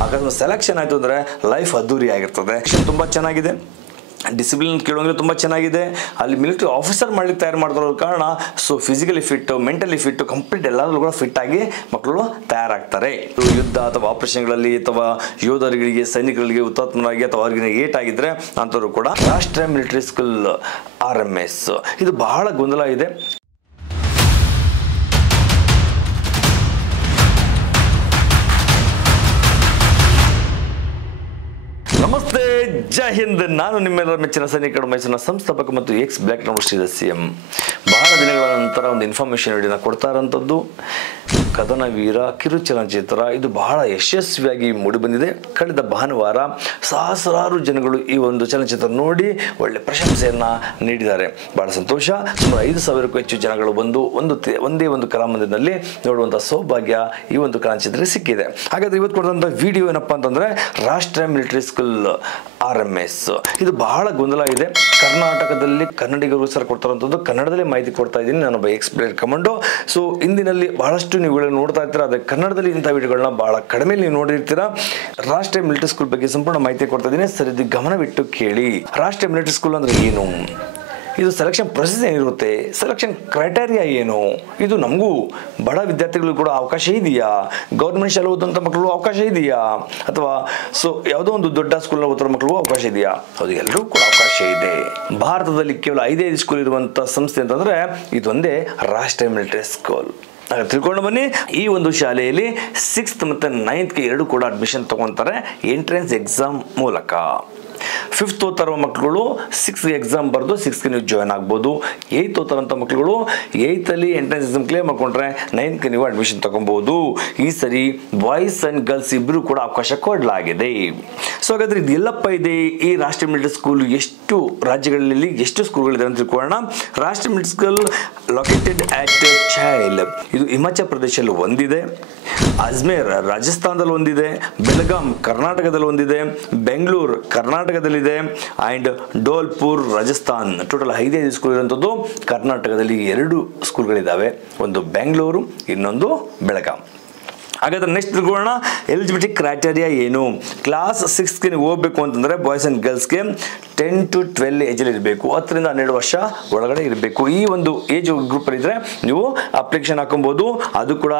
ಹಾಗಾದ್ರೆ ಸೆಲೆಕ್ಷನ್ ಆಯಿತು ಅಂದರೆ ಲೈಫ್ ಅದ್ದೂರಿ ಆಗಿರ್ತದೆ. ತುಂಬ ಚೆನ್ನಾಗಿದೆ, ಡಿಸಿಪ್ಲಿನ್ ಕೇಳೋಂಗೆ ತುಂಬ ಚೆನ್ನಾಗಿದೆ. ಅಲ್ಲಿ ಮಿಲಿಟರಿ ಆಫೀಸರ್ ಮಾಡಲಿಕ್ಕೆ ತಯಾರು ಮಾಡ್ತಿರೋ ಕಾರಣ so physically fit, mentally fit, complete ಎಲ್ಲರೂ ಕೂಡ ಫಿಟ್ ಆಗಿ ಮಕ್ಕಳು ತಯಾರಾಗ್ತಾರೆ. ಯುದ್ಧ ಅಥವಾ ಆಪರೇಷನ್ಗಳಲ್ಲಿ ಅಥವಾ ಯೋಧರುಗಳಿಗೆ, ಸೈನಿಕರಿಗೆ ಹುತಾತ್ಮರಾಗಿ ಅಥವಾ ಅವ್ರಿಗೆ ಏಟ್ ಆಗಿದ್ರೆ ಅಂಥವ್ರು ಕೂಡ ರಾಷ್ಟ್ರೀಯ ಮಿಲಿಟರಿ ಸ್ಕೂಲ್ RMS ಇದು ಬಹಳ ಗೊಂದಲ ಇದೆ. ನಮಸ್ತೆ, ಜೈ ಹಿಂದ್. ನಾನು ನಿಮ್ಮೆಲ್ಲರ ಮೆಚ್ಚಿನ ಸೈನಿಕ ಮೈಸೂರಿನ ಸಂಸ್ಥಾಪಕ ಮತ್ತು X black number Shri CM. ಬಹಳ ದಿನಗಳ ನಂತರ ಒಂದು ಇನ್ಫಾರ್ಮೇಷನ್ ವಿಡಿಯೋನ ಕೊಡ್ತಾ ಇರೋಂಥದ್ದು ಕದನ ವೀರ ಕಿರು ಚಲನಚಿತ್ರ. ಇದು ಬಹಳ ಯಶಸ್ವಿಯಾಗಿ ಮೂಡಿಬಂದಿದೆ. ಕಳೆದ ಭಾನುವಾರ ಸಹಸ್ರಾರು ಜನಗಳು ಈ ಒಂದು ಚಲನಚಿತ್ರ ನೋಡಿ ಒಳ್ಳೆ ಪ್ರಶಂಸೆಯನ್ನು ನೀಡಿದ್ದಾರೆ. ಬಹಳ ಸಂತೋಷ. ಸುಮಾರು 5,000ಕ್ಕೂ ಹೆಚ್ಚು ಜನಗಳು ಬಂದು ಒಂದೇ ಒಂದು ಕಲಾಮಂದಿರದಲ್ಲಿ ನೋಡುವಂಥ ಸೌಭಾಗ್ಯ ಈ ಒಂದು ಚಲನಚಿತ್ರ ಸಿಕ್ಕಿದೆ. ಹಾಗಾದರೆ ಇವತ್ತು ಕೊಡುವಂಥ ವಿಡಿಯೋ ಏನಪ್ಪ ಅಂತಂದರೆ ರಾಷ್ಟ್ರೀಯ ಮಿಲಿಟರಿ ಸ್ಕೂಲ್ RMS ಇದು ಬಹಳ ಗೊಂದಲ ಇದೆ. ಕರ್ನಾಟಕದಲ್ಲಿ ಕನ್ನಡಿಗರಿಗೋಸ್ಕರ ಕೊಡ್ತಾರಂಥದ್ದು, ಕನ್ನಡದಲ್ಲೇ ಮಾಹಿತಿ ಕೊಡ್ತಾ ಇದ್ದೀನಿ. ನಾನೊಬ್ಬ ಎಕ್ಸ್ಪ್ಲೇನ್ ಕಮಾಂಡೋ. ಸೊ ಇಂದಿನಲ್ಲಿ ಬಹಳಷ್ಟು ನೀವುಗಳು ನೋಡ್ತಾ ಇರ್ತೀರಾ, ಆದರೆ ಕನ್ನಡದಲ್ಲಿ ಇಂಥ ವಿಡಿಯೋಗಳನ್ನ ಬಹಳ ಕಡಿಮೆ ನೀವು ನೋಡಿರ್ತೀರಾ. ರಾಷ್ಟ್ರೀಯ ಮಿಲಿಟರಿ ಸ್ಕೂಲ್ ಬಗ್ಗೆ ಸಂಪೂರ್ಣ ಮಾಹಿತಿ ಕೊಡ್ತಾ ಇದ್ದೀನಿ. ಸರಿ, ಗಮನವಿಟ್ಟು ಕೇಳಿ. ರಾಷ್ಟ್ರೀಯ ಮಿಲಿಟರಿ ಸ್ಕೂಲ್ ಅಂದ್ರೆ ಏನು, ಇದು ಸೆಲೆಕ್ಷನ್ ಪ್ರೊಸೆಸ್ ಏನಿರುತ್ತೆ, ಸೆಲೆಕ್ಷನ್ ಕ್ರೈಟೇರಿಯಾ ಏನು, ಇದು ನಮಗೂ ಬಡ ವಿದ್ಯಾರ್ಥಿಗಳು ಕೂಡ ಅವಕಾಶ ಇದೆಯಾ, ಗೌರ್ಮೆಂಟ್ ಶಾಲೆ ಓದುವಂಥ ಮಕ್ಕಳು ಅವಕಾಶ ಇದೆಯಾ, ಅಥವಾ ಸೊ ಯಾವುದೋ ಒಂದು ದೊಡ್ಡ ಸ್ಕೂಲ್ ಓದುವ ಮಕ್ಕಳಿಗೂ ಅವಕಾಶ ಇದೆಯಾ? ಅದು ಎಲ್ಲರೂ ಕೂಡ ಅವಕಾಶ ಇದೆ. ಭಾರತದಲ್ಲಿ ಕೇವಲ 5 ಸ್ಕೂಲ್ ಇರುವಂಥ ಸಂಸ್ಥೆ ಅಂತಂದರೆ ಇದೊಂದೇ ರಾಷ್ಟ್ರೀಯ ಮಿಲಿಟರಿ ಸ್ಕೂಲ್. ತಿಳ್ಕೊಂಡು ಬನ್ನಿ. ಈ ಒಂದು ಶಾಲೆಯಲ್ಲಿ 6th ಮತ್ತು 9th ಎರಡು ಕೂಡ ಅಡ್ಮಿಷನ್ ತಗೊತಾರೆ ಎಂಟ್ರೆನ್ಸ್ ಎಕ್ಸಾಮ್ ಮೂಲಕ. 5th ಓದ್ತಾರೋ ಮಕ್ಕಳುಗಳು 6th ಎಕ್ಸಾಮ್ ಬರೆದು 6th ನೀವು ಜಾಯ್ನ್ ಆಗ್ಬೋದು. 8th ಓದ್ತಾರಂಥ ಮಕ್ಕಳುಗಳು 8th ಅಲ್ಲಿ ಎಂಟ್ರೆನ್ಸ್ ಎಕ್ಸಾಮ್ ಕ್ಲಿಯರ್ ಮಾಡ್ಕೊಂಡ್ರೆ 9th ನೀವು ಅಡ್ಮಿಷನ್ ತಗೊಬಹುದು. ಈ ಸರಿ ಬಾಯ್ಸ್ ಅಂಡ್ ಗರ್ಲ್ಸ್ ಇಬ್ಬರು ಕೂಡ ಅವಕಾಶ ಕೊಡಲಾಗಿದೆ. ಸೊ ಹಾಗಾದ್ರೆ ಇದೆಲ್ಲಪ್ಪ ಇದೆ ಈ ರಾಷ್ಟ್ರೀಯ ಮಿಲಿಟರಿ ಸ್ಕೂಲ್. ಎಷ್ಟು ರಾಜ್ಯಗಳಲ್ಲಿ ಎಷ್ಟು ಸ್ಕೂಲ್ಗಳಿದೆ ಅಂತ ತಿಳ್ಕೊಳ್ಳೋಣ. ರಾಷ್ಟ್ರೀಯ ಮಿಲಿಟರಿ ಸ್ಕೂಲ್ ಲೊಕೇಟೆಡ್ ಅಟ್ ಚೈಲ್, ಇದು ಹಿಮಾಚಲ ಪ್ರದೇಶದಲ್ಲಿ ಒಂದಿದೆ, ಅಜ್ಮೇರ್ ರಾಜಸ್ಥಾನದಲ್ಲಿ ಒಂದಿದೆ, ಬೆಳಗಾಂ ಕರ್ನಾಟಕದಲ್ಲಿ ಒಂದಿದೆ, ಬೆಂಗಳೂರು ಕರ್ನಾಟಕದಲ್ಲಿದೆ, and Dholpur Rajasthan. Total 5 school ಇರುವಂಥದ್ದು. ಕರ್ನಾಟಕದಲ್ಲಿ 2 ಸ್ಕೂಲ್ಗಳಿದ್ದಾವೆ, ಒಂದು ಬೆಂಗಳೂರು, ಇನ್ನೊಂದು ಬೆಳಗಾಂ. ಹಾಗಾದ್ರೆ ನೆಕ್ಸ್ಟ್ ತಿಳ್ಕೊಳ್ಳೋಣ. ಎಲಿಜಿಬಿಲಿಟಿ ಕ್ರೈಟೇರಿಯಾ ಏನು. ಕ್ಲಾಸ್ 6ಗೆ ನೀವು ಹೋಗ್ಬೇಕು ಅಂತಂದರೆ ಬಾಯ್ಸ್ ಆ್ಯಂಡ್ ಗರ್ಲ್ಸ್ಗೆ 10 to 12 ಏಜಲ್ಲಿ ಇರಬೇಕು, 10 ರಿಂದ 12 ವರ್ಷ ಒಳಗಡೆ ಇರಬೇಕು. ಈ ಒಂದು ಏಜ್ ಗ್ರೂಪಲ್ಲಿ ಇದ್ದರೆ ನೀವು ಅಪ್ಲಿಕೇಶನ್ ಹಾಕೊಬೋದು. ಅದು ಕೂಡ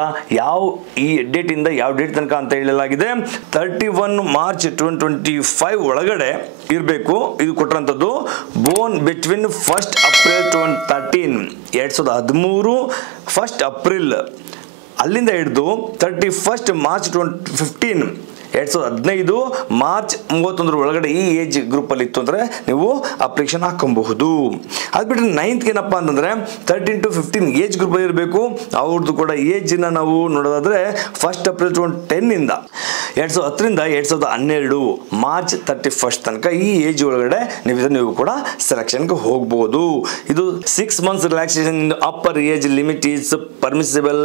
ಈ ಡೇಟಿಂದ ಯಾವ ಡೇಟ್ ತನಕ ಅಂತ ಹೇಳಲಾಗಿದೆ, 31 ಮಾರ್ಚ್ 2025 ಒಳಗಡೆ ಇರಬೇಕು. ಇದು ಕೊಟ್ಟಿರೋಂಥದ್ದು born between 1st April 2013, 2013 1st April ಅಲ್ಲಿಂದ ಹಿಡಿದು 31st ಮಾರ್ಚ್ 2015, 2015 ಮಾರ್ಚ್ 31 ಒಳಗಡೆ ಈ ಏಜ್ ಗ್ರೂಪಲ್ಲಿ ಇತ್ತು ಅಂದರೆ ನೀವು ಅಪ್ಲಿಕೇಶನ್ ಹಾಕೊಬಹುದು. ಅದು ಬಿಟ್ಟರೆ 9th ಏನಪ್ಪ ಅಂತಂದರೆ 13 to 15 ಏಜ್ ಗ್ರೂಪಲ್ಲಿ ಇರಬೇಕು. ಅವ್ರದ್ದು ಕೂಡ ಏಜನ್ನ ನಾವು ನೋಡೋದಾದರೆ 1st April 2010 2010ರಿಂದ 2012 ಮಾರ್ಚ್ 31st ತನಕ ಈ ಏಜ್ ಒಳಗಡೆ ನೀವು ಕೂಡ ಸೆಲೆಕ್ಷನ್ಗೆ ಹೋಗ್ಬೋದು. ಇದು 6 months relaxation in upper age limit is permissible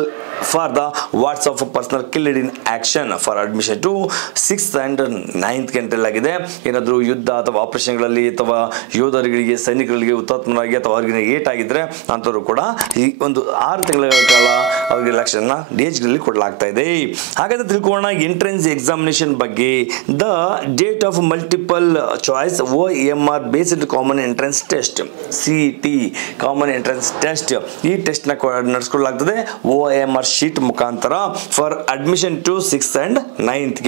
for the wards of personnel killed in action for admission to 6th and 9th ಗಂಟೆಲಾಗಿದೆ. ಏನಾದರೂ ಯುದ್ಧ ಅಥವಾ ಆಪರೇಷನ್ಗಳಲ್ಲಿ ಅಥವಾ ಯೋಧರುಗಳಿಗೆ, ಸೈನಿಕರಿಗೆ ಹುತಾತ್ಮರಾಗಿ ಅಥವಾ ಅವ್ರಿಗೆ ಏಟ್ ಆಗಿದ್ರೆ ಅಂಥವ್ರು ಕೂಡ ಈ ಒಂದು 6 ತಿಂಗಳ ಕಾಲ ಅವ್ರಿಗೆ ರಿಲ್ಯಾಕ್ಸೇಷನ್ನ ಏಜ್ಗಳಲ್ಲಿ ಕೊಡಲಾಗ್ತಾ ಇದೆ. ಹಾಗಾದ್ರೆ ತಿಳ್ಕೊಳ್ಳೋಣ ಎಂಟ್ರೆನ್ಸ್ ಎಕ್ಸಾಮಿನೇಷನ್ ಬಗ್ಗೆ. The date of multiple choice OMR based common entrance test, CET common entrance test. ಈ ಟೆಸ್ಟ್ನ ನಡೆಸ್ಕೊಳ್ಳಲಾಗ್ತದೆ OMR ಶೀಟ್ ಮುಖಾಂತರ for admission to 6th and 9th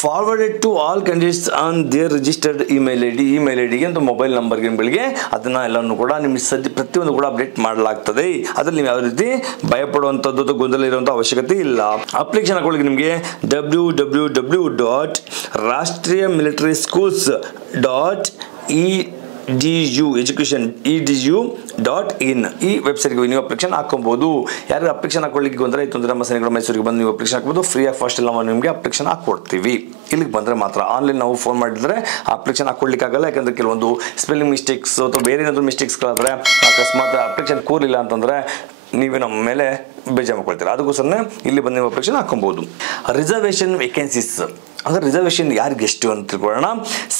forwarded to all candidates on their registered email ಐಡಿಗೆ ಅಂತ mobile ನಂಬರ್ಗಳಿಗೆ ಅದನ್ನ ಎಲ್ಲವನ್ನು ಕೂಡ ನಿಮಗೆ ಪ್ರತಿಯೊಂದು ಕೂಡ ಅಪ್ಡೇಟ್ ಮಾಡಲಾಗ್ತದೆ. ಅದ್ರಲ್ಲಿ ನೀವು ಯಾವ ರೀತಿ ಭಯಪಡುವಂಥದ್ದು, ಗೊಂದಲ ಇರುವಂಥ ಅವಶ್ಯಕತೆ ಇಲ್ಲ. ಅಪ್ಲಿಕೇಶನ್ ಹಾಕೊಳ್ಳಿ ನಿಮಗೆ www.rashtriya-military-schools.edu.in ಈ ವೆಬ್ಸೈಟ್ಗೆ ನೀವು ಅಪ್ಲಿಕೇಶನ್ ಹಾಕೊಬಹುದು. ಯಾರು ಅಪ್ಲಿಕೇಶನ್ ಹಾಕೊಳ್ಳಿಕ್ಕೆ ಗೊಂದಲ ಇತ್ತು ಅಂದರೆ ನಮ್ಮ ಸೈನಿಕರು ಮೈಸೂರಿಗೆ ಬಂದು ನೀವು ಅಪ್ಲಿಕೇಶನ್ ಹಾಕ್ಬೋದು. ಫ್ರೀ ಆಫ್ ಕಾಸ್ಟ್ ನಾವು ನಿಮಗೆ ಅಪ್ಲಿಕೇಶನ್ ಹಾಕ್ಕೊಡ್ತೀವಿ. ಇಲ್ಲಿಗೆ ಬಂದರೆ ಮಾತ್ರ. ಆನ್ಲೈನ್ ನಾವು ಫೋನ್ ಮಾಡಿದ್ರೆ ಅಪ್ಲಿಕೇಶನ್ ಹಾಕೊಳ್ಳಿಕ್ಕಾಗಲ್ಲ. ಯಾಕಂದರೆ ಕೆಲವೊಂದು ಸ್ಪೆಲ್ಲಿಂಗ್ ಮಿಸ್ಟೇಕ್ಸ್ ಅಥವಾ ಬೇರೆ ಏನಾದರೂ ಮಿಸ್ಟೇಕ್ಸ್ಗಳಾದರೆ ಅಕಸ್ಮಾತ್ ಅಪ್ಲಿಕೇಶನ್ ಕೂರಲಿಲ್ಲ ಅಂತಂದರೆ ನೀವೇ ನಮ್ಮ ಮೇಲೆ ಬೇಜಾರು ಮಾಡ್ಕೊಳ್ತೀರಾ. ಅದಕ್ಕೋಸ್ಕರ ಇಲ್ಲಿ ಬಂದು ನೀವು ಅಪ್ಲಿಕೇಶನ್ ಹಾಕೊಬಹುದು. ರಿಸರ್ವೇಷನ್ ವೇಕೆನ್ಸೀಸ್ ಅಂದರೆ ರಿಸರ್ವೇಷನ್ ಯಾರಿಗೆ ಎಷ್ಟು ಅಂತ ತಿಳ್ಕೊಳ್ಳೋಣ.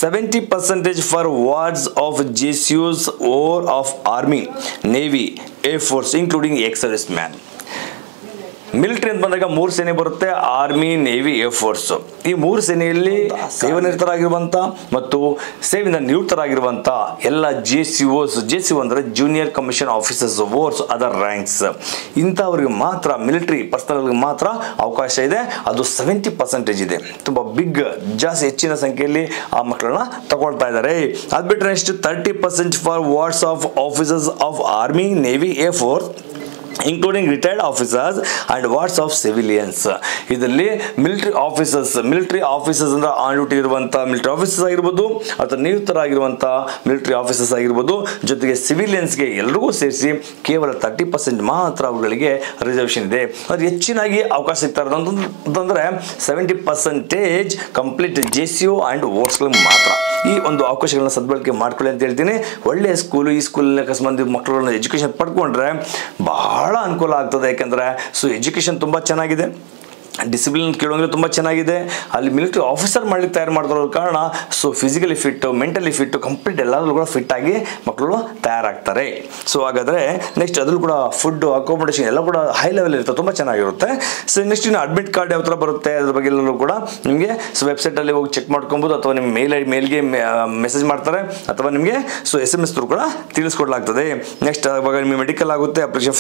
70% for wards of JCUs or of army, navy, air force including ex service man. Military ಅಂತ ಬಂದಾಗ 3 ಸೇನೆ ಬರುತ್ತೆ, ಆರ್ಮಿ, ನೇವಿ, ಏರ್ ಫೋರ್ಸ್. ಈ 3 ಸೇನೆಯಲ್ಲಿ ಸೇವಾನಿರತರಾಗಿರುವಂತ ಮತ್ತು ಸೇವೆಯಿಂದ ನಿವೃತ್ತರಾಗಿರುವಂತ ಎಲ್ಲ JCOs ಅಂದ್ರೆ ಜೂನಿಯರ್ ಕಮಿಷನ್ ಆಫೀಸರ್ಸ್ ವೋರ್ಸ್ ಅದರ್ ರ್ಯಾಂಕ್ಸ್, ಇಂಥವ್ರಿಗೆ ಮಾತ್ರ ಮಿಲಿಟರಿ ಪರ್ಸನಲ್ಗೆ ಮಾತ್ರ ಅವಕಾಶ ಇದೆ. ಅದು 70% ಇದೆ. ತುಂಬಾ ಬಿಗ್ ಜಾಸ್ತಿ ಹೆಚ್ಚಿನ ಸಂಖ್ಯೆಯಲ್ಲಿ ಆ ಮಕ್ಕಳನ್ನ ತಗೊಳ್ತಾ ಇದ್ದಾರೆ. ಅದ್ ಬಿಟ್ರೆ next 30% for wards of officers of army, navy, air force including retired officers and wards of civilians. ಇದರಲ್ಲಿ ಮಿಲಿಟರಿ ಆಫೀಸರ್ಸ್ ಅಂದ್ರೆ ಆನ್ ಡ್ಯೂಟಿ ಇರುವಂತ ಮಿಲಿಟರಿ ಆಫೀಸರ್ಸ್ ಆಗಿರ್ಬೋದು ಅಥವಾ ನಿವೃತ್ತರಾಗಿರುವಂತ ಮಿಲಿಟರಿ ಆಫೀಸರ್ಸ್ ಆಗಿರ್ಬೋದು, ಜೊತೆಗೆ ಸಿವಿಲಿಯನ್ಸ್ಗೆ ಎಲ್ರಿಗೂ ಸೇರಿಸಿ ಕೇವಲ 30% ಮಾತ್ರ ಅವುಗಳಿಗೆ ರಿಸರ್ವೇಷನ್ ಇದೆ. ಅದು ಹೆಚ್ಚಿನಾಗಿ ಅವಕಾಶ ಸಿಗ್ತಾ ಇರೋದು ಅಂತಂದ್ರೆ 70% ಕಂಪ್ಲೀಟ್ JCO ಅಂಡ್ ವೋಟ್ಸ್ಗಳಿಗೆ ಮಾತ್ರ. ಈ ಒಂದು ಅವಕಾಶಗಳನ್ನ ಸದ್ಬಳಕೆ ಮಾಡ್ಕೊಳ್ಳಿ ಅಂತ ಹೇಳ್ತೀನಿ. ಒಳ್ಳೆಯ ಸ್ಕೂಲು, ಈ ಸ್ಕೂಲಿನ ಅಕಸ್ಮಾತ್ ಮಕ್ಕಳನ್ನ ಎಜುಕೇಶನ್ ಪಡ್ಕೊಂಡ್ರೆ ಬಹಳ ಅನುಕೂಲ ಆಗ್ತದೆ. ಯಾಕಂದ್ರೆ ಎಜುಕೇಶನ್ ತುಂಬಾ ಚೆನ್ನಾಗಿದೆ, ಡಿಸಿಪ್ಲಿನ್ ಕೇಳೋಂಗೆ ತುಂಬ ಚೆನ್ನಾಗಿದೆ. ಅಲ್ಲಿ ಮಿಲಿಟರಿ ಆಫೀಸರ್ ಮಾಡ್ಲಿಕ್ಕೆ ತಯಾರು ಮಾಡ್ತಿರೋ ಕಾರಣ physically fit, mentally fit, complete ಎಲ್ಲರೂ ಕೂಡ ಫಿಟ್ ಆಗಿ ಮಕ್ಕಳು ತಯಾರಾಗ್ತಾರೆ. ಹಾಗಾದ್ರೆ ನೆಕ್ಸ್ಟ್ ಅದ್ರೂ ಕೂಡ ಫುಡ್, ಅಕಾಮಿಡೇಷನ್ ಎಲ್ಲ ಕೂಡ ಹೈ ಲೆವೆಲ್ ಇರುತ್ತೆ, ತುಂಬ ಚೆನ್ನಾಗಿರುತ್ತೆ. ನೆಕ್ಸ್ಟ್ ಇನ್ನು ಅಡ್ಮಿಟ್ ಕಾರ್ಡ್ ಯಾವ ಥರ ಬರುತ್ತೆ ಅದ್ರ ಬಗ್ಗೆ ಎಲ್ಲರೂ ಕೂಡ ನಿಮಗೆ ವೆಬ್ಸೈಟಲ್ಲಿ ಹೋಗಿ ಚೆಕ್ ಮಾಡ್ಕೊಬೋದು, ಅಥವಾ ನಿಮ್ಮ ಮೇಲ್ಗೆ ಮೆಸೇಜ್ ಮಾಡ್ತಾರೆ, ಅಥವಾ ನಿಮಗೆ SMS ಥ್ರೂ ಕೂಡ ತಿಳಿಸ್ಕೊಡ್ಲಾಗ್ತದೆ. ನೆಕ್ಸ್ಟ್ ಅವಾಗ ನಿಮಗೆ ಮೆಡಿಕಲ್ ಆಗುತ್ತೆ. ಅಪ್ಲಿಕೇಶನ್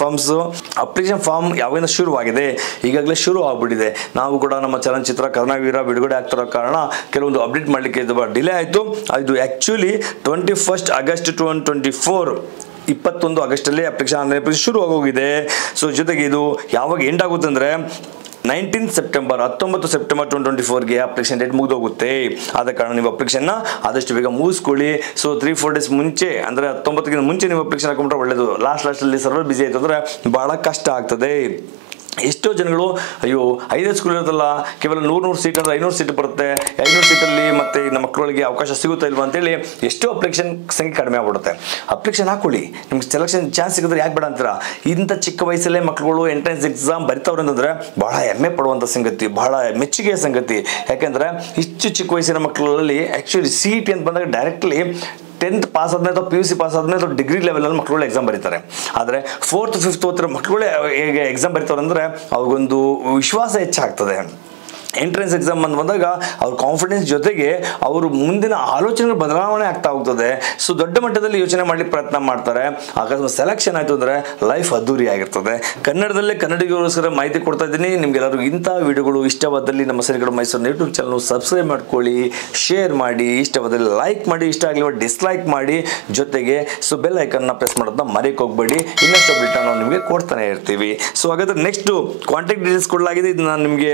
ಫಾರ್ಮ್ ಯಾವಾಗ ಶುರುವಾಗಿದೆ, ಈಗಾಗಲೇ ಶುರು ಆಗ್ಬಿಟ್ಟಿದೆ. ನಾವು ಕೂಡ ನಮ್ಮ ಚಲನಚಿತ್ರ ಕರ್ಣವೀರ ಬಿಡುಗಡೆ ಆಗ್ತಿರೋ ಕಾರಣ ಕೆಲವೊಂದು ಅಪ್ಡೇಟ್ ಮಾಡಲಿಕ್ಕೆ ಡಿಲೇ ಆಯಿತು. ಇದು ಆ್ಯಕ್ಚುಲಿ 21 ಆಗಸ್ಟ್ 2024 21 ಆಗಸ್ಟಲ್ಲಿ ಅಪ್ಲಿಕೇಶನ್ ಆನ್ಲೈನ್ ಶುರು ಆಗೋಗಿದೆ. ಜೊತೆಗೆ ಇದು ಯಾವಾಗ ಎಂಡ್ ಆಗುತ್ತೆ ಅಂದರೆ 19 ಸೆಪ್ಟೆಂಬರ್ 2024ಗೆ ಅಪ್ಲಿಕೇಶನ್ ಡೇಟ್ ಮುಗಿದೋಗುತ್ತೆ. ಆದ ಕಾರಣ ನೀವು ಅಪ್ಲಿಕೇಶನ್ನ ಆದಷ್ಟು ಬೇಗ ಮುಗಿಸ್ಕೊಳ್ಳಿ. 3-4 ಡೇಸ್ ಮುಂಚೆ ಅಂದರೆ 19ಗಿಂತ ಮುಂಚೆ ನೀವು ಅಪ್ಲಿಕೇಶನ್ ಹಾಕೊಂಡ್ರೆ ಒಳ್ಳೆಯದು. ಲಾಸ್ಟಲ್ಲಿ ಸರ್ವರ್ ಬಿಸಿ ಆಯ್ತು ಅಂದರೆ ಬಹಳ ಕಷ್ಟ ಆಗ್ತದೆ. ಎಷ್ಟೋ ಜನಗಳು ಅಯ್ಯೋ 5 ಸ್ಕೂಲ್ ಇರೋದಲ್ಲ, ಕೇವಲ 100 ಸೀಟ್ ಅಂದರೆ 500 ಸೀಟ್ ಬರುತ್ತೆ, 500 ಸೀಟಲ್ಲಿ ಮತ್ತೆ ನಮ್ಮ ಮಕ್ಕಳಿಗೆ ಅವಕಾಶ ಸಿಗುತ್ತಾ ಇಲ್ವಾ ಅಂತೇಳಿ ಎಷ್ಟೋ ಅಪ್ಲಿಕೇಶನ್ ಸಂಖ್ಯೆ ಕಡಿಮೆ ಆಗ್ಬಿಡುತ್ತೆ. ಅಪ್ಲಿಕೇಶನ್ ಹಾಕೊಳ್ಳಿ, ನಿಮ್ಗೆ ಸೆಲೆಕ್ಷನ್ ಚಾನ್ಸ್ ಸಿಗಿದ್ರೆ ಯಾಕೆ ಬೇಡ ಅಂತೀರಾ? ಇಂಥ ಚಿಕ್ಕ ವಯಸ್ಸಲ್ಲೇ ಮಕ್ಕಳುಗಳು ಎಂಟ್ರೆನ್ಸ್ ಎಕ್ಸಾಮ್ ಬರಿತಾವ್ರೆ ಅಂತಂದರೆ ಬಹಳ ಹೆಮ್ಮೆ ಪಡುವಂಥ ಸಂಗತಿ, ಬಹಳ ಮೆಚ್ಚುಗೆಯ ಸಂಗತಿ. ಯಾಕೆಂದರೆ ಇಷ್ಟು ಚಿಕ್ಕ ವಯಸ್ಸಿನ ಮಕ್ಕಳಲ್ಲಿ ಆ್ಯಕ್ಚುಲಿ CET ಅಂತ ಬಂದಾಗ ಡೈರೆಕ್ಟ್ಲಿ 10th ಪಾಸ್ ಆದ್ಮೇಲೆ ಅಥವಾ PUC ಪಾಸ್ ಆದ್ಮೇಲೆ ಅಥವಾ ಡಿಗ್ರಿ ಲೆವೆಲಲ್ಲಿ ಮಕ್ಕಳು ಎಕ್ಸಾಮ್ ಬರೀತಾರೆ. ಆದರೆ 4th 5th ಓದ್ತಿರೋ ಮಕ್ಕಳುಗಳೇ ಹೇಗೆ ಎಕ್ಸಾಮ್ ಬರೀತಾರೆ ಅಂದರೆ ಅವ್ರಿಗೊಂದು ವಿಶ್ವಾಸ ಹೆಚ್ಚಾಗ್ತದೆ. ಎಂಟ್ರೆನ್ಸ್ ಎಕ್ಸಾಮ್ ಅಂತ ಬಂದಾಗ ಅವ್ರ ಕಾನ್ಫಿಡೆನ್ಸ್ ಜೊತೆಗೆ ಅವರು ಮುಂದಿನ ಆಲೋಚನೆಗಳು ಬದಲಾವಣೆ ಆಗ್ತಾ ಹೋಗ್ತದೆ. ದೊಡ್ಡ ಮಟ್ಟದಲ್ಲಿ ಯೋಚನೆ ಮಾಡಲಿಕ್ಕೆ ಪ್ರಯತ್ನ ಮಾಡ್ತಾರೆ. ಅಕಸ್ಮಾತ್ ಸೆಲೆಕ್ಷನ್ ಆಯಿತು ಅಂದರೆ ಲೈಫ್ ಅದ್ದೂರಿ ಆಗಿರ್ತದೆ. ಕನ್ನಡದಲ್ಲೇ ಕನ್ನಡಿಗರಿಗೋಸ್ಕರ ಮಾಹಿತಿ ಕೊಡ್ತಾ ಇದ್ದೀನಿ. ನಿಮ್ಗೆಲ್ಲರಿಗೂ ಇಂಥ ವಿಡಿಯೋಗಳು ಇಷ್ಟವಾದಲ್ಲಿ ನಮ್ಮ ಸನಿಕಡು ಮೈಸೂರು ಯೂಟ್ಯೂಬ್ ಚಾನಲ್ ಸಬ್ಸ್ಕ್ರೈಬ್ ಮಾಡ್ಕೊಳ್ಳಿ, ಶೇರ್ ಮಾಡಿ, ಇಷ್ಟವಾದಲ್ಲಿ ಲೈಕ್ ಮಾಡಿ, ಇಷ್ಟ ಆಗಲಿಲ್ಲ ಡಿಸ್ಲೈಕ್ ಮಾಡಿ, ಜೊತೆಗೆ ಬೆಲ್ ಐಕನ್ನ ಪ್ರೆಸ್ ಮಾಡೋದನ್ನ ಮರೆಯಕ್ಕೆ ಹೋಗ್ಬೇಡಿ. ಇನ್ನಷ್ಟು ಅಪ್ಡೇಟ್ ನಾವು ನಿಮಗೆ ಕೊಡ್ತಾನೆ ಇರ್ತೀವಿ. ಹಾಗಾದ್ರೆ ನೆಕ್ಸ್ಟ್ ಕಾಂಟ್ಯಾಕ್ಟ್ ಡೀಟೇಲ್ಸ್ ಕೊಡಲಾಗಿದೆ. ಇದು ನಾನು ನಿಮಗೆ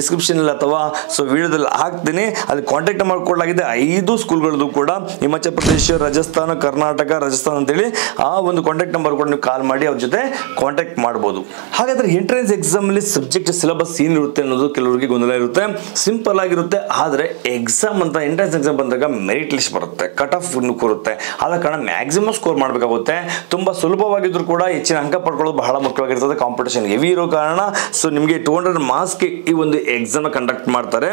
ಡಿಸ್ಕ್ರಿಪ್ಷನ್ ಅಥವಾ ವಿಡಿಯೋದಲ್ಲಿ ಹಾಕ್ತೀನಿ. ಅಲ್ಲಿ ಕಾಂಟ್ಯಾಕ್ಟ್ ಮಾಡ್ಕೊಳ್ಳಲಾಗಿದೆ 5 ಸ್ಕೂಲ್ಗಳದ್ದು ಕೂಡ, ಹಿಮಾಚಲ ಪ್ರದೇಶ, ರಾಜಸ್ಥಾನ, ಕರ್ನಾಟಕ, ರಾಜಸ್ಥಾನ ಅಂತೇಳಿ ಆ ಒಂದು ಕಾಂಟ್ಯಾಕ್ಟ್ ನಂಬರ್ ಕೂಡ ನೀವು ಕಾಲ್ ಮಾಡಿ ಅವ್ರ ಜೊತೆ ಕಾಂಟ್ಯಾಕ್ಟ್ ಮಾಡ್ಬೋದು. ಹಾಗಾದ್ರೆ ಎಂಟ್ರೆನ್ಸ್ ಎಕ್ಸಾಮ್ ಅಲ್ಲಿ ಸಬ್ಜೆಕ್ಟ್ ಸಿಲೆಬಸ್ ಏನಿರುತ್ತೆ ಅನ್ನೋದು ಕೆಲವರಿಗೆ ಗೊಂದಲ ಇರುತ್ತೆ. ಸಿಂಪಲ್ ಆಗಿರುತ್ತೆ. ಆದರೆ ಎಕ್ಸಾಮ್ ಅಂತ ಎಂಟ್ರೆನ್ಸ್ ಎಕ್ಸಾಮ್ ಬಂದಾಗ ಮೆರಿಟ್ ಲಿಸ್ಟ್ ಬರುತ್ತೆ, ಕಟ್ ಆಫ್ ಕೂರುತ್ತೆ. ಆದ ಕಾರಣ ಮ್ಯಾಕ್ಸಿಮಮ್ ಸ್ಕೋರ್ ಮಾಡಬೇಕಾಗುತ್ತೆ. ತುಂಬಾ ಸುಲಭವಾಗಿದ್ರು ಕೂಡ ಹೆಚ್ಚಿನ ಅಂಕ ಪಡ್ಕೊಳ್ಳೋದು ಬಹಳ ಮುಖ್ಯವಾಗಿರ್ತದೆ. ಕಾಂಪಿಟೇಷನ್ ಹೆವಿ ಇರೋ ಕಾರಣ ನಿಮಗೆ 200 ಮಾರ್ಕ್ಸ್ಗೆ ಈ ಒಂದು ಎಕ್ಸಾಮ್ ಕಂಡಕ್ಟ್ ಮಾಡ್ತಾರೆ.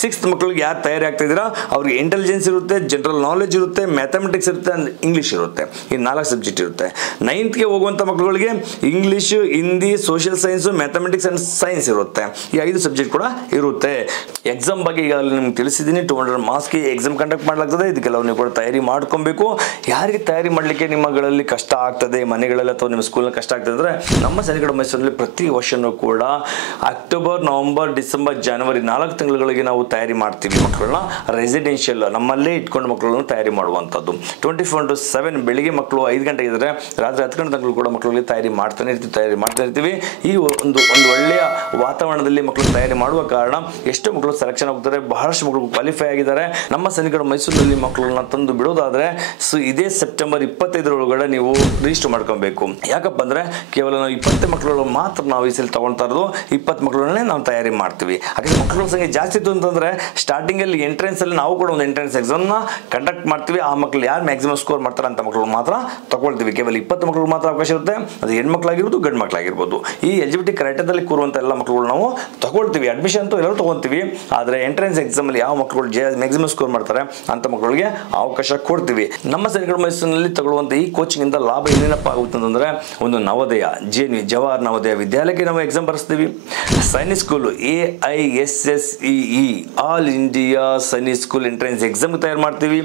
ಸಿಕ್ಸ್ತ್ ಮಕ್ಕಳಿಗೆ ಯಾರು ತಯಾರಿ ಆಗ್ತಾ ಇದ್ದೀರಾ ಅವ್ರಿಗೆ ಇಂಟೆಲಿಜೆನ್ಸ್ ಇರುತ್ತೆ, ಜನರಲ್ ನಾಲೆಜ್ ಇರುತ್ತೆ, ಮ್ಯಾಥಮೆಟಿಕ್ಸ್ ಇರುತ್ತೆ, ಇಂಗ್ಲಿಷ್ ಇರುತ್ತೆ. ಈ 4 ಸಬ್ಜೆಕ್ಟ್ ಇರುತ್ತೆ. 9th ಗೆ ಹೋಗುವಂತ ಮಕ್ಕಳಿಗೆ English, Hindi, social science, mathematics and science ಇರುತ್ತೆ. ಈ 5 ಸಬ್ಜೆಕ್ಟ್ ಕೂಡ ಇರುತ್ತೆ. ಎಕ್ಸಾಮ್ ಬಗ್ಗೆ ಈಗಾಗಲೇ ನಿಮ್ಗೆ ತಿಳಿಸಿದ್ದೀನಿ. 200 ಮಾರ್ಕ್ಸ್ಗೆ ಎಕ್ಸಾಮ್ ಕಂಡಕ್ಟ್ ಮಾಡಲಾಗ್ತದೆ. ಇದಕ್ಕೆಲ್ಲ ನೀವು ಕೂಡ ತಯಾರಿ ಮಾಡ್ಕೊಬೇಕು. ಯಾರಿಗೆ ತಯಾರಿ ಮಾಡಲಿಕ್ಕೆ ನಿಮ್ಮಗಳಲ್ಲಿ ಕಷ್ಟ ಆಗ್ತದೆ, ಮನೆಗಳಲ್ಲಿ ಅಥವಾ ನಿಮ್ಮ ಸ್ಕೂಲ್ನ ಕಷ್ಟ ಆಗ್ತದೆ ಅಂದರೆ ನಮ್ಮ ಸನಿಕಡು ಮೈಸೂರಲ್ಲಿ ಪ್ರತಿ ವರ್ಷನೂ ಕೂಡ ಅಕ್ಟೋಬರ್, ನವೆಂಬರ್, ಡಿಸೆಂಬರ್, ಜನವರಿ 4 ತಿಂಗಳಿಗೆ ನಾವು ತಯಾರಿ ಮಾಡ್ತೀವಿ. ಮಕ್ಕಳನ್ನ ರೆಸಿಡೆನ್ಷಿಯಲ್ ನಮ್ಮಲ್ಲೇ ಇಟ್ಕೊಂಡು ಮಕ್ಕಳನ್ನು ತಯಾರಿ ಮಾಡುವಂಥದ್ದು. 24/7 ಬೆಳಿಗ್ಗೆ ಮಕ್ಕಳು 5 ಗಂಟೆಗೆ ಇದ್ದರೆ ರಾತ್ರಿ 10 ಗಂಟೆ ತನಕ ಕೂಡ ಮಕ್ಕಳಿಗೆ ತಯಾರಿ ಮಾಡ್ತಾ ಇರ್ತೀವಿ. ಈ ಒಂದು ಒಳ್ಳೆಯ ವಾತಾವರಣದಲ್ಲಿ ಮಕ್ಕಳು ತಯಾರಿ ಮಾಡುವ ಕಾರಣ ಎಷ್ಟೋ ಮಕ್ಕಳು ಸೆಲೆಕ್ಷನ್ ಆಗ್ತಾರೆ, ಬಹಳಷ್ಟು ಮಕ್ಕಳು ಕ್ವಾಲಿಫೈ ಆಗಿದ್ದಾರೆ. ನಮ್ಮ ಸನಿಕಡು ಮೈಸೂರಿನಲ್ಲಿ ಮಕ್ಕಳನ್ನ ತಂದು ಬಿಡೋದಾದ್ರೆ ಇದೇ ಸೆಪ್ಟೆಂಬರ್ 25 ನೀವು ರಿಜಿಸ್ಟರ್ ಮಾಡ್ಕೊಬೇಕು. ಯಾಕಪ್ಪ ಅಂದ್ರೆ ಕೇವಲ ನಾವು 20 ಮಕ್ಕಳು ಮಾತ್ರ ನಾವು ಈ ಸಲ ತಗೊಳ್ತಾ ಇರೋದು. 20 ಮಕ್ಕಳು ಮಕ್ಕಳನ್ನೇ ನಾವು ತಯಾರಿ ಮಾಡ್ತೀವಿ. ಹಾಗೆ ಮಕ್ಕಳ ಸಂಖ್ಯೆ ಜಾಸ್ತಿ ಇತ್ತು ಅಂತಂದರೆ ಸ್ಟಾರ್ಟಿಂಗಲ್ಲಿ ಎಂಟ್ರೆನ್ಸಲ್ಲಿ ನಾವು ಕೂಡ ಒಂದು ಎಂಟ್ರೆನ್ಸ್ ಎಕ್ಸಾಮ್ನ ಕಂಡಕ್ಟ್ ಮಾಡ್ತೀವಿ. ಆ ಮಕ್ಕಳು ಯಾರು ಮ್ಯಾಕ್ಸಿಮಮ್ ಸ್ಕೋರ್ ಮಾಡ್ತಾರೆ ಅಂತ ಮಕ್ಕಳು ಮಾತ್ರ ತಗೊಳ್ತೀವಿ. ಕೇವಲ 20 ಮಕ್ಕಳು ಮಾತ್ರ ಅವಕಾಶ ಇರುತ್ತೆ. ಅದು ಹೆಣ್ಮಕ್ಳಾಗಿರ್ಬೋದು ಗಂಡು ಮಕ್ಕಳಾಗಿರ್ಬೋದು. ಈ ಎಲಿಜಿಬಿಲಿಟಿ ಕ್ರೈಟೇರಿಯಾದಲ್ಲಿ ಕೂರುವಂಥ ಎಲ್ಲ ಮಕ್ಕಳು ನಾವು ತಗೊಳ್ತೀವಿ. ಅಡ್ಮಿಷನ್ ಅಂತೂ ಎಲ್ಲರೂ ತಗೊಳ್ತೀವಿ. ಆದರೆ ಎಂಟ್ರೆನ್ಸ್ ಎಕ್ಸಾಮಲ್ಲಿ ಯಾವ ಮಕ್ಕಳು ಮ್ಯಾಕ್ಸಿಮಮ್ ಸ್ಕೋರ್ ಮಾಡ್ತಾರೆ ಅಂತ ಮಕ್ಕಳಿಗೆ ಅವಕಾಶ ಕೊಡ್ತೀವಿ. ನಮ್ಮ ಸೈನಿಕರ ಮೈಸೂರಿನಲ್ಲಿ ತಗೊಳ್ಳುವಂಥ ಈ ಕೋಚಿಂಗಿಂದ ಲಾಭ ಏನೇನಪ್ಪ ಆಗುತ್ತೆ ಅಂತಂದರೆ, ಒಂದು ನವೋದಯ JNV ಜವಾಹರ್ ನವೋದಯ ವಿದ್ಯಾಲಯಕ್ಕೆ ನಾವು ಎಕ್ಸಾಮ್ ಬರೆಸ್ತೀವಿ. Sainik school AISSEE all India Sainik school entrance ಎಕ್ಸಾಮ್ಗೆ ತಯಾರು ಮಾಡ್ತೀವಿ.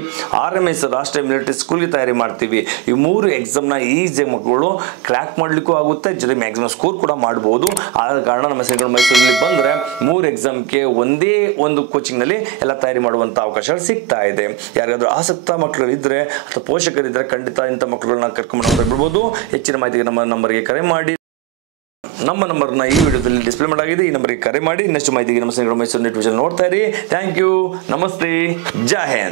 RMS ರಾಷ್ಟ್ರೀಯ ಮಿಲಿಟರಿ ಸ್ಕೂಲ್ಗೆ ತಯಾರಿ ಮಾಡ್ತೀವಿ. ಈ 3 ಎಕ್ಸಾಮ್ನ ಈಸಿ ಮಕ್ಕಳು ಕ್ರ್ಯಾಕ್ ಮಾಡಲಿಕ್ಕೂ ಆಗುತ್ತೆ, ಜೊತೆ ಮ್ಯಾಕ್ಸಿಮಮ್ ಸ್ಕೋರ್ ಕೂಡ ಮಾಡ್ಬೋದು. ಆದ ಕಾರಣ ನಮ್ಮ ಸೈನಿಕರ ಮೈಸೂರಿನಲ್ಲಿ ಬಂದರೆ 3 ಎಕ್ಸಾಮ್ಗೆ ಒಂದೇ ಒಂದು ಕೋಚಿಂಗ್ನಲ್ಲಿ ಎಲ್ಲ ತಯಾರಿ ಮಾಡುವಂಥ ಅವಕಾಶಗಳು ಸಿಗ್ತಾ ಇದೆ. ಯಾರಿಗಾದ್ರೂ ಆಸಕ್ತ ಮಕ್ಕಳು ಇದ್ದರೆ ಅಥವಾ ಪೋಷಕರಿದ್ದರೆ ಖಂಡಿತ ಇಂಥ ಮಕ್ಕಳನ್ನ ಕರ್ಕೊಂಡು ಬಿಡ್ಬೋದು. ಹೆಚ್ಚಿನ ಮಾಹಿತಿಗೆ ನಮ್ಮ ನಂಬರ್ಗೆ ಕರೆ ಮಾಡಿ. ನಮ್ಮ ನಂಬರ್ನ ಈ ವಿಡಿಯೋದಲ್ಲಿ ಡಿಸ್ಪ್ಲೇ ಮಾಡಾಗಿದೆ. ಈ ನಂಬರ್ಗೆ ಕರೆ ಮಾಡಿ ಇನ್ನಷ್ಟು ಮಾಹಿತಿಗೆ ನಮ್ಮ ಸೈನಿಕರ ಮೈಸೂರು ನೆಟ್ ವಿಷನ್ ನೋಡ್ತಾ ಇರಿ. Thank you. ನಮಸ್ತೆ. ಜೈ ಹಿಂದ್.